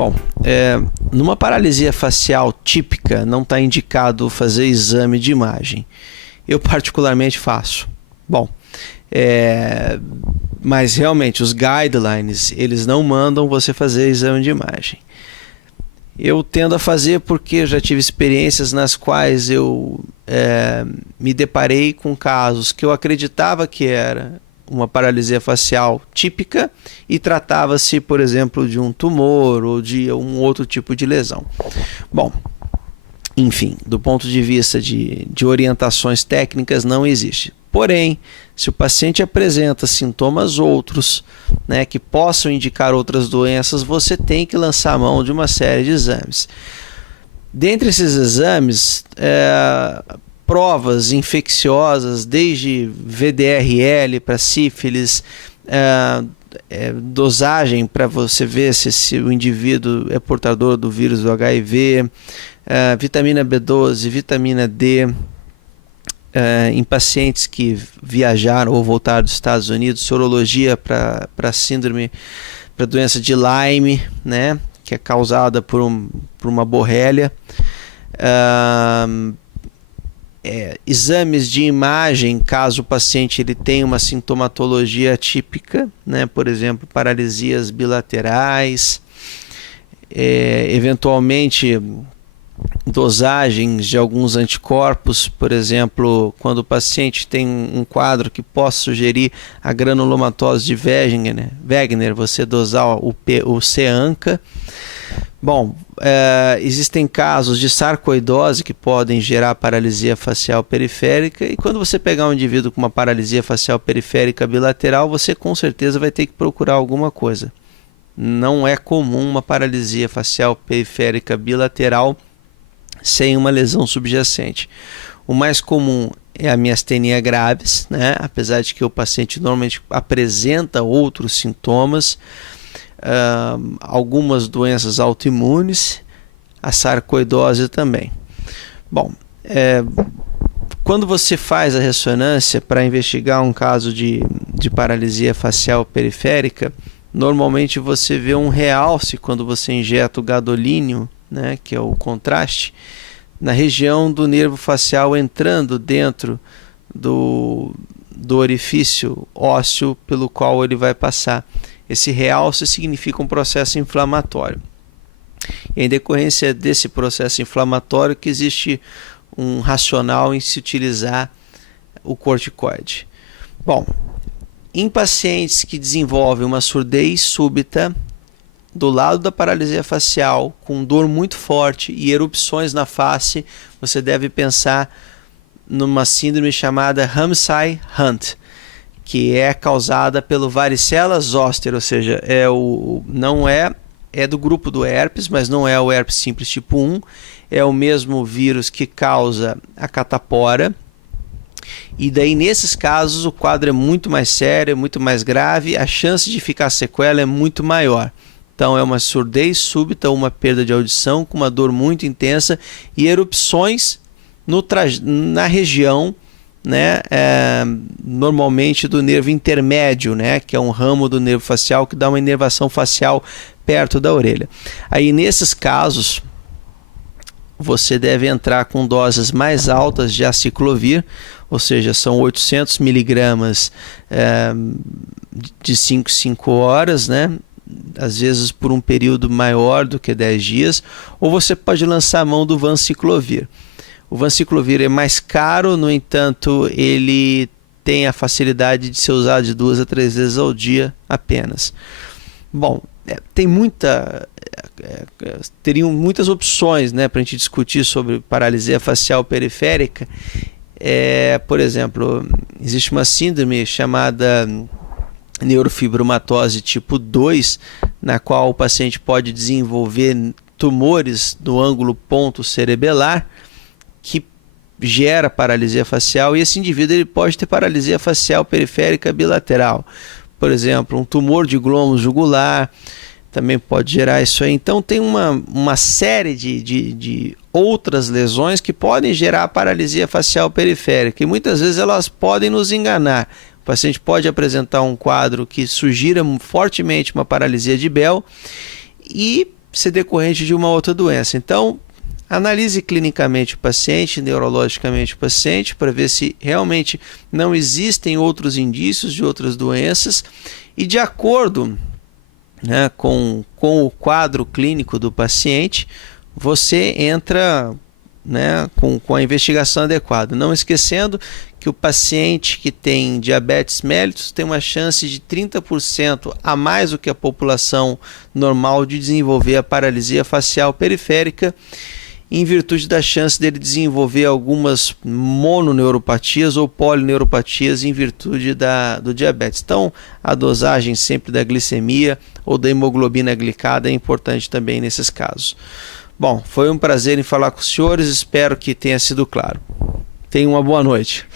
Bom, numa paralisia facial típica não está indicado fazer exame de imagem. Eu particularmente faço. Bom, mas realmente os guidelines, eles não mandam você fazer exame de imagem. Eu tendo a fazer porque já tive experiências nas quais eu me deparei com casos que eu acreditava que era uma paralisia facial típica e tratava-se, por exemplo, de um tumor ou de um outro tipo de lesão. Bom, enfim, do ponto de vista de orientações técnicas não existe. Porém, se o paciente apresenta sintomas outros, né, que possam indicar outras doenças, você tem que lançar a mão de uma série de exames. Dentre esses exames, provas infecciosas, desde VDRL para sífilis, dosagem para você ver se o indivíduo é portador do vírus do HIV, vitamina B12, vitamina D, em pacientes que viajaram ou voltaram dos Estados Unidos, sorologia para doença de Lyme, né, que é causada por uma borrélia, exames de imagem caso o paciente ele tenha uma sintomatologia atípica, né, por exemplo, paralisias bilaterais, eventualmente dosagens de alguns anticorpos, por exemplo, quando o paciente tem um quadro que possa sugerir a granulomatose de Wegener, você dosar o C-ANCA. Bom, existem casos de sarcoidose que podem gerar paralisia facial periférica, e quando você pegar um indivíduo com uma paralisia facial periférica bilateral, você com certeza vai ter que procurar alguma coisa. Não é comum uma paralisia facial periférica bilateral sem uma lesão subjacente. O mais comum é a miastenia gravis, né? Apesar de que o paciente normalmente apresenta outros sintomas, algumas doenças autoimunes, a sarcoidose também. Bom, quando você faz a ressonância para investigar um caso de paralisia facial periférica, normalmente você vê um realce quando você injeta o gadolínio, né, que é o contraste, na região do nervo facial entrando dentro do orifício ósseo pelo qual ele vai passar. Esse realce significa um processo inflamatório. E em decorrência desse processo inflamatório que existe um racional em se utilizar o corticoide. Bom, em pacientes que desenvolvem uma surdez súbita do lado da paralisia facial, com dor muito forte e erupções na face, você deve pensar numa síndrome chamada Ramsay-Hunt, que é causada pelo varicela zoster, ou seja, é do grupo do herpes, mas não é o herpes simples tipo 1, é o mesmo vírus que causa a catapora. E daí nesses casos o quadro é muito mais sério, é muito mais grave, a chance de ficar sequela é muito maior. Então é uma surdez súbita, uma perda de audição com uma dor muito intensa e erupções na região, né, normalmente do nervo intermédio, né, que é um ramo do nervo facial que dá uma inervação facial perto da orelha. Aí nesses casos você deve entrar com doses mais altas de aciclovir, ou seja, são 800 miligramas de 5 horas, né? Às vezes por um período maior do que 10 dias, ou você pode lançar a mão do vanciclovir. O vanciclovir é mais caro, no entanto, ele tem a facilidade de ser usado de 2 a 3 vezes ao dia apenas. Bom, teriam muitas opções, né, para a gente discutir sobre paralisia facial periférica. Por exemplo, existe uma síndrome chamada neurofibromatose tipo 2, na qual o paciente pode desenvolver tumores do ângulo ponto cerebelar que gera paralisia facial, e esse indivíduo ele pode ter paralisia facial periférica bilateral. Por exemplo, um tumor de glômus jugular também pode gerar isso aí. Então tem uma série de outras lesões que podem gerar paralisia facial periférica, e muitas vezes elas podem nos enganar. O paciente pode apresentar um quadro que sugira fortemente uma paralisia de Bell, e ser decorrente de uma outra doença. Então, analise clinicamente o paciente, neurologicamente o paciente, para ver se realmente não existem outros indícios de outras doenças, e de acordo, né, com o quadro clínico do paciente, você entra, né, com a investigação adequada. Não esquecendo que o paciente que tem diabetes mellitus tem uma chance de 30% a mais do que a população normal de desenvolver a paralisia facial periférica, em virtude da chance dele desenvolver algumas mononeuropatias ou polineuropatias em virtude do diabetes. Então, a dosagem sempre da glicemia ou da hemoglobina glicada é importante também nesses casos. Bom, foi um prazer em falar com os senhores, espero que tenha sido claro. Tenham uma boa noite.